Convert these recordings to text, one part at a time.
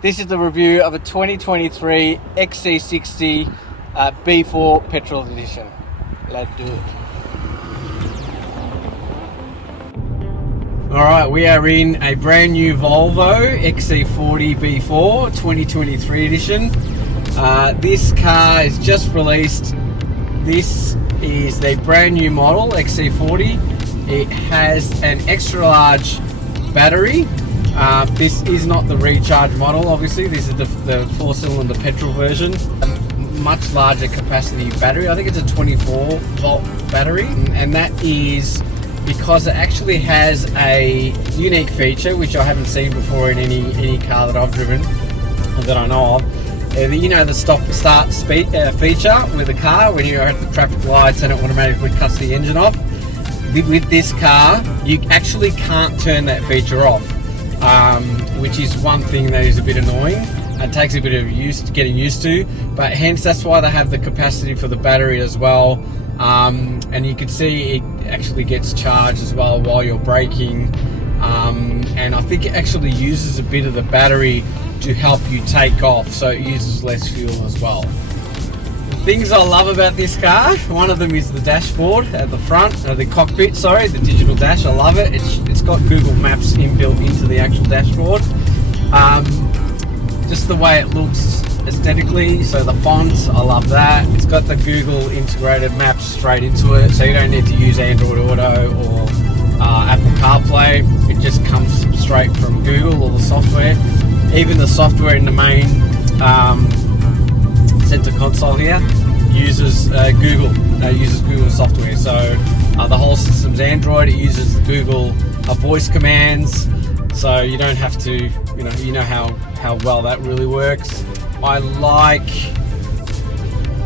This is the review of a 2023 XC60 B4 Petrol Edition. Let's do it. Alright, we are in a brand new Volvo XC40 B4 2023 edition. This car is just released. This is the brand new model XC40. It has an extra large battery. This is not the recharge model, obviously. This is the 4-cylinder petrol version. A much larger capacity battery. I think it's a 24 volt battery, and that is because it actually has a unique feature which I haven't seen before in any car that I've driven or that I know of. You know, the stop start speed feature with the car when you're at the traffic lights and it automatically cuts the engine off. With this car, you actually can't turn that feature off, which is one thing that is a bit annoying. It takes a bit of getting used to, but hence that's why they have the capacity for the battery as well. And you can see it actually gets charged as well while you're braking, and I think it actually uses a bit of the battery to help you take off, so it uses less fuel as well. The things I love about this car, one of them is the dashboard at the front, the cockpit, sorry, the digital dash. I love it. It's got Google Maps inbuilt into the actual dashboard. Just the way it looks aesthetically, so the font, I love that. It's got the Google integrated maps straight into it, so you don't need to use Android Auto or Apple CarPlay. It just comes straight from Google or the software. Even the software in the main center console here uses Google software. So the whole system's Android. It uses Google voice commands, so you don't have to, you know how well that really works. I like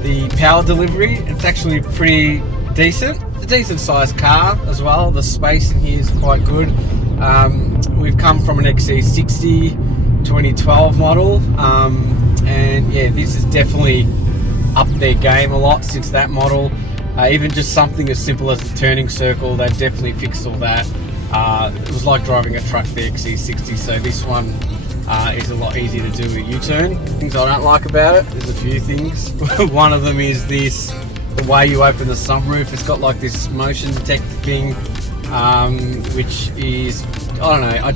the power delivery. It's actually pretty decent. It's a decent sized car as well. The space in here is quite good. We've come from an XC60 2012 model, and yeah, this is definitely up their game a lot since that model. Even just something as simple as the turning circle, they've definitely fixed all that. It was like driving a truck, the XC60, so this one is a lot easier to do a U-turn. Things I don't like about it, there's a few things. One of them is the way you open the sunroof. It's got like this motion detector thing, which is, I don't know,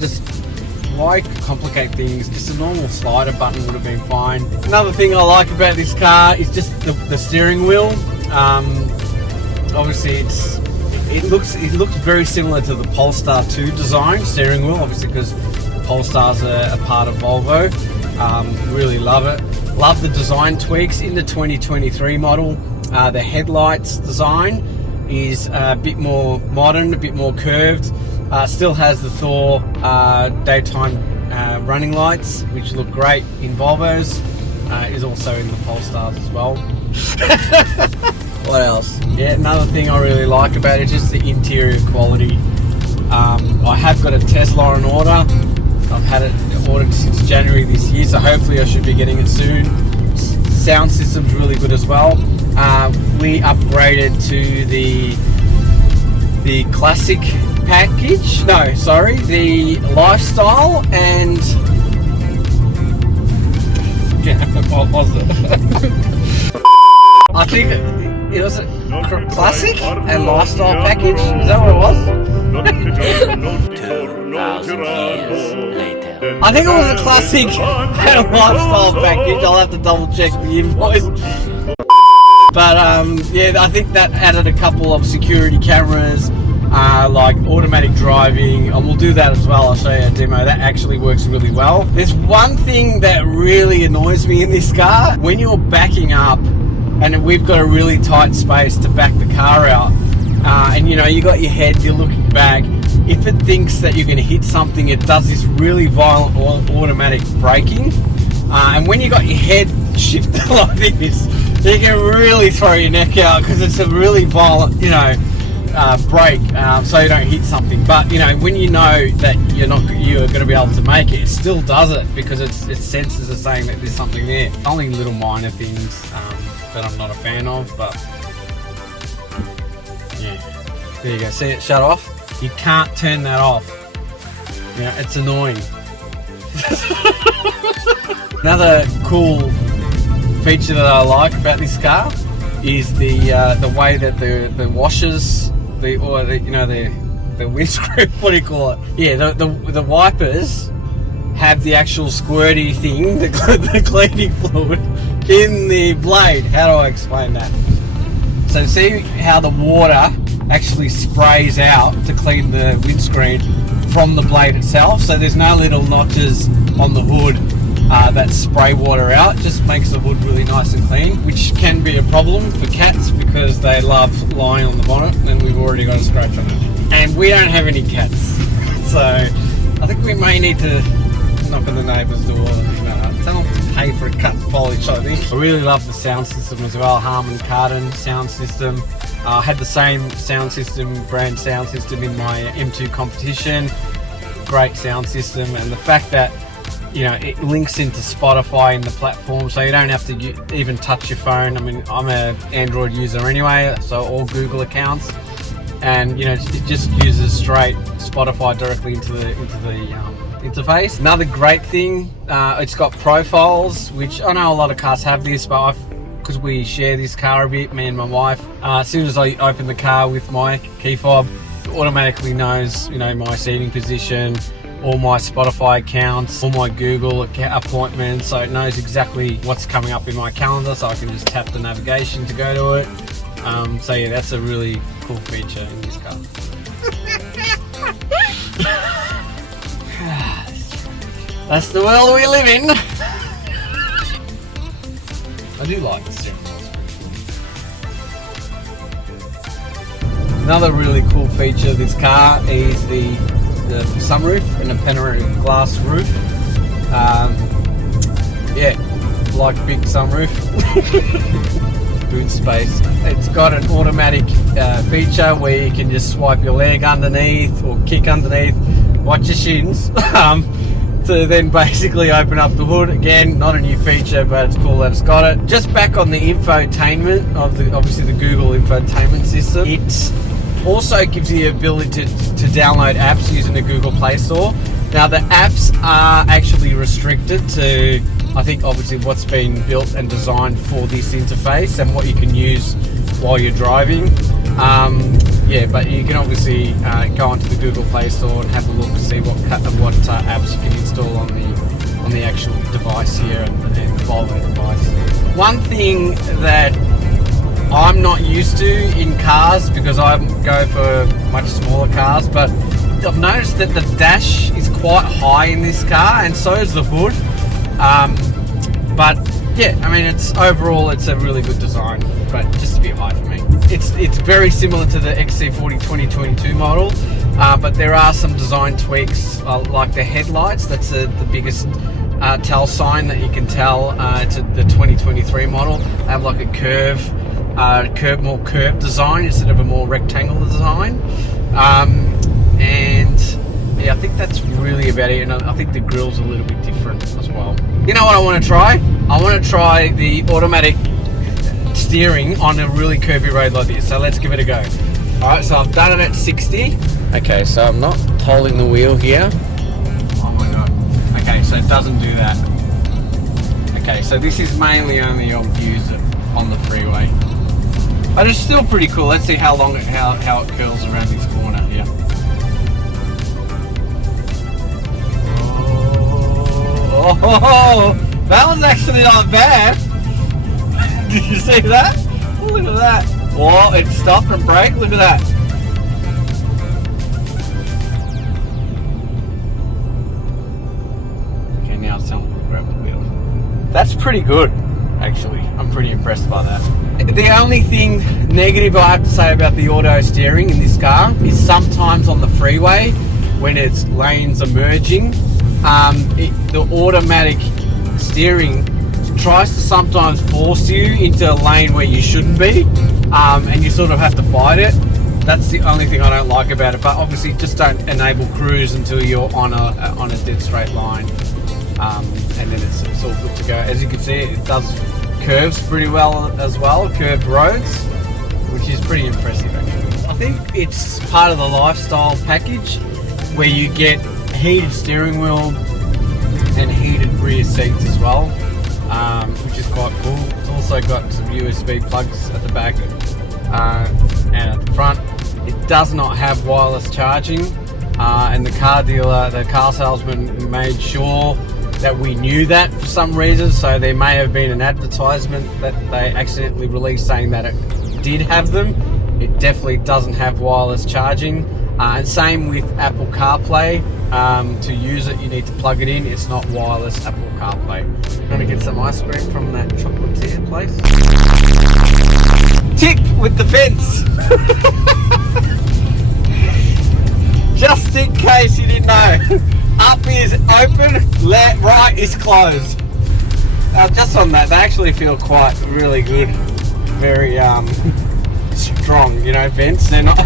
why complicate things? Just a normal slider button would have been fine. Another thing I like about this car is just the steering wheel. Obviously it looks very similar to the Polestar 2 design steering wheel, obviously because Polestars are a part of Volvo. Really love it. Love the design tweaks in the 2023 model. The headlights design is a bit more modern, a bit more curved. Still has the Thor daytime running lights, which look great in Volvos. Is also in the Polestars as well. What else? Yeah, another thing I really like about it is just the interior quality. I have got a Tesla on order. I've had it ordered since January this year, so hopefully I should be getting it soon. Sound system's really good as well. We upgraded to the classic package. No, sorry, the lifestyle and what was it? I think it was a classic and lifestyle package. Is that what it was? 2,000 years later. I think it was a classic and lifestyle package. I'll have to double check the invoice. But yeah, I think that added a couple of security cameras, like automatic driving, and we'll do that as well. I'll show you a demo. That actually works really well. There's one thing that really annoys me in this car. When you're backing up, and we've got a really tight space to back the car out, and you got your head, you're looking back. If it thinks that you're going to hit something, it does this really violent automatic braking. And when you got your head shifted like this, you can really throw your neck out because it's a really violent, brake, so you don't hit something. But when you know that you're going to be able to make it, it still does it because its sensors are saying that there's something there. Only little minor things that I'm not a fan of, but yeah, there you go. See it shut off? You can't turn that off. It's annoying. Another cool feature that I like about this car is the way that the washers, the windscreen, what do you call it? Yeah, the wipers have the actual squirty thing, the cleaning fluid in the blade. How do I explain that? So see how the water actually sprays out to clean the windscreen from the blade itself. So there's no little notches on the hood that spray water out. It just makes the hood really nice and clean, which can be a problem for cats because they love lying on the bonnet, and we've already got a scratch on it. And we don't have any cats, so I think we may need to knock on the neighbour's door. Tell them to pay for a cut polish, I think. I really love the sound system as well. Harman Kardon sound system. I had the same brand sound system in my M2 competition. Great sound system, and the fact that it links into Spotify in the platform, so you don't have to even touch your phone. I mean, I'm an Android user anyway, so all Google accounts, and it just uses straight Spotify directly into the interface. Another great thing, it's got profiles, which I know a lot of cars have this, but because we share this car a bit, me and my wife, as soon as I open the car with my key fob, it automatically knows my seating position, all my Spotify accounts, all my Google appointments, so it knows exactly what's coming up in my calendar, so I can just tap the navigation to go to it. So yeah, that's a really cool feature in this car. That's the world we live in. I do like the steering wheel. Another really cool feature of this car is the sunroof and the panoramic glass roof. Yeah, like big sunroof. Boot space. It's got an automatic feature where you can just swipe your leg underneath or kick underneath, watch your shins. To then basically open up the hood. Again, not a new feature, but it's cool that it's got it. Just back on the infotainment of obviously the Google infotainment system, it also gives you the ability to download apps using the Google Play Store. Now the apps are actually restricted to, I think, obviously what's been built and designed for this interface and what you can use while you're driving. Yeah, but you can obviously go onto the Google Play Store and have a look, see what apps you can install on the actual device here and the Volvo device. One thing that I'm not used to in cars, because I go for much smaller cars, but I've noticed that the dash is quite high in this car, and so is the hood. But yeah, I mean, overall it's a really good design, but just a bit high for me. It's very similar to the XC40 2022 model, but there are some design tweaks, like the headlights. That's the biggest tell sign that you can tell to the 2023 model. They have like a more curved design instead of a more rectangular design. And yeah, I think that's really about it. And I think the grill's a little bit different as well. You know what I want to try? I want to try the automatic steering on a really curvy road like this. So let's give it a go. Alright, so I've done it at 60. Okay, so I'm not holding the wheel here. Oh my god. Okay, so it doesn't do that. Okay, so this is mainly only I'll use it on the freeway. But it's still pretty cool. Let's see how long how it curls around this corner here. Oh, that one's actually not bad. Did you see that? Oh, look at that. Whoa, it stopped and braked. Look at that. Okay, now it's time to grab the wheel. That's pretty good, actually. I'm pretty impressed by that. The only thing negative I have to say about the auto steering in this car is sometimes on the freeway, when its lanes are merging, the automatic steering tries to sometimes force you into a lane where you shouldn't be, and you sort of have to fight it. That's the only thing I don't like about it. But obviously, just don't enable cruise until you're on a dead straight line, and then it's all good to go. As you can see, it does curves pretty well as well, curved roads, which is pretty impressive actually. I think it's part of the lifestyle package where you get heated steering wheel, and heated rear seats as well, which is quite cool. It's also got some USB plugs at the back and at the front. It does not have wireless charging, and the car dealer, the car salesman, made sure that we knew that for some reason. So there may have been an advertisement that they accidentally released saying that it did have them. It definitely doesn't have wireless charging. And same with Apple CarPlay. To use it, you need to plug it in. It's not wireless Apple CarPlay. I'm gonna get some ice cream from that chocolatier place. Tip with the fence. Just in case you didn't know. Up is open, right is closed. Just on that, they actually feel quite really good. Very strong, you know, vents. They're not.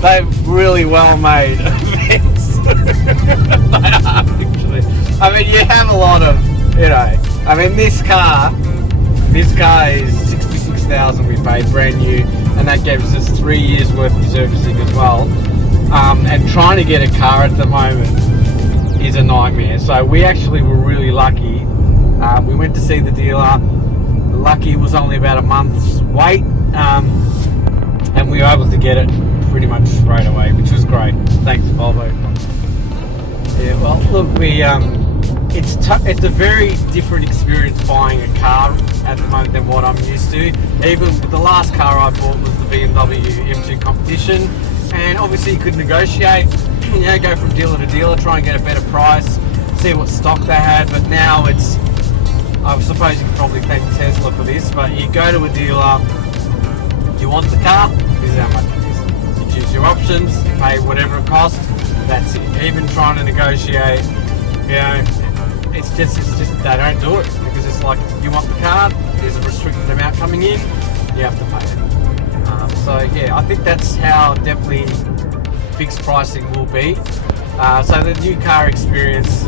They're really well made vents. They are actually. I mean, you have a lot of, you know. I mean, this car is 66,000 we paid brand new, and that gives us 3 years worth of servicing as well. And trying to get a car at the moment is a nightmare. So we actually were really lucky. We went to see the dealer. Lucky it was only about a month's wait, and we were able to get it pretty much straight away, which was great. Thanks, Volvo. Yeah, well, look, it's a very different experience buying a car at the moment than what I'm used to. Even the last car I bought was the BMW M2 Competition, and obviously you could negotiate, you know, go from dealer to dealer, try and get a better price, see what stock they had. But now it's, I suppose you could probably thank Tesla for this, but you go to a dealer, you want the car, this is how much it is. You choose your options, you pay whatever it costs, that's it. Even trying to negotiate, you know, it's just they don't do it, because it's like, you want the car, there's a restricted amount coming in, you have to pay it. So yeah, I think that's how definitely fixed pricing will be. So the new car experience,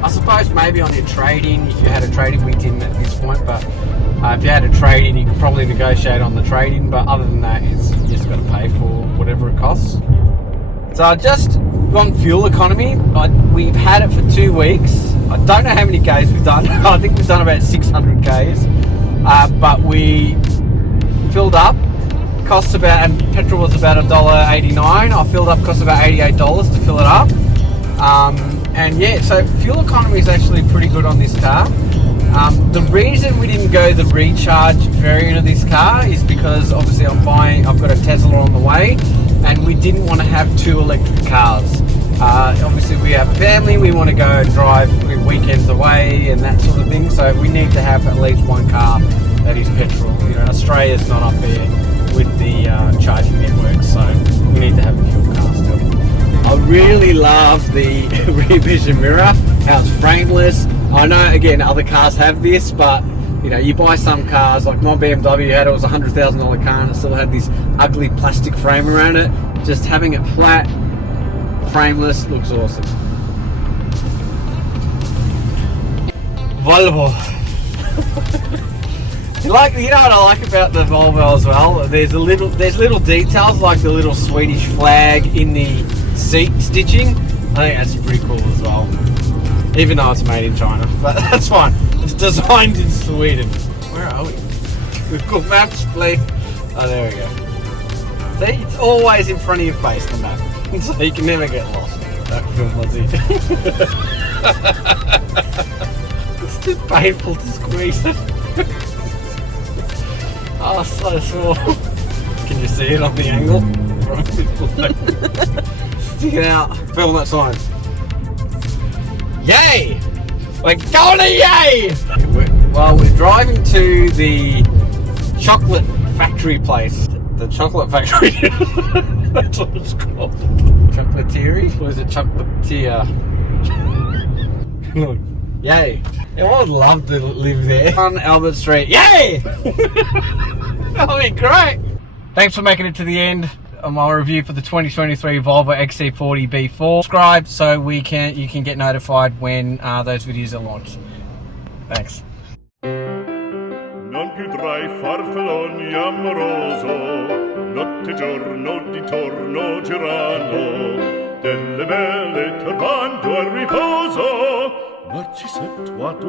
I suppose maybe on your trade-in, if you had a trade-in, we didn't at this point, but if you had a trade-in, you could probably negotiate on the trade-in, but other than that, it's you just got to pay for whatever it costs. So just on fuel economy, we've had it for 2 weeks. I don't know how many Ks we've done. I think we've done about 600 Ks, but we filled up. Cost about, and petrol was about $1.89. I filled up, cost about $88 to fill it up. And yeah, so fuel economy is actually pretty good on this car. The reason we didn't go the recharge variant of this car is because obviously I've got a Tesla on the way, and we didn't want to have 2 electric cars. Obviously we have a family, we want to go and drive weekends away and that sort of thing, so we need to have at least 1 car that is petrol. You know, Australia's not up there with the charging network, so we need to have a fuel car still. I really love the rear vision mirror, how it's frameless. I know, again, other cars have this, but you know, you buy some cars, like my BMW had, it was a $100,000 car and it still had this ugly plastic frame around it. Just having it flat, frameless, looks awesome. Volvo. You know what I like about the Volvo as well? There's little details, like the little Swedish flag in the seat stitching. I think that's pretty cool as well. Even though it's made in China, but that's fine. It's designed in Sweden. Where are we? Google Maps, please. Oh, there we go. See, it's always in front of your face, the map, so you can never get lost. That film was it. It's too painful to squeeze it. Oh, so small. Can you see it on the angle? Sticking out. Film that sign. Yay! We're going to yay! Well, we're driving to the chocolate factory place. The chocolate factory. That's what it's called. Chocolatier? Or is it chocolatier? Look. Yay. Yeah, I would love to live there. On Albert Street. Yay! That'll be great. Thanks for making it to the end of my review for the 2023 Volvo XC40 B4. Subscribe so you can get notified when those videos are launched. Thanks. Non più tra I farfalloni amoroso, notte e giorno di torno girano, delle belle turbando al riposo. ma ci sei toi tu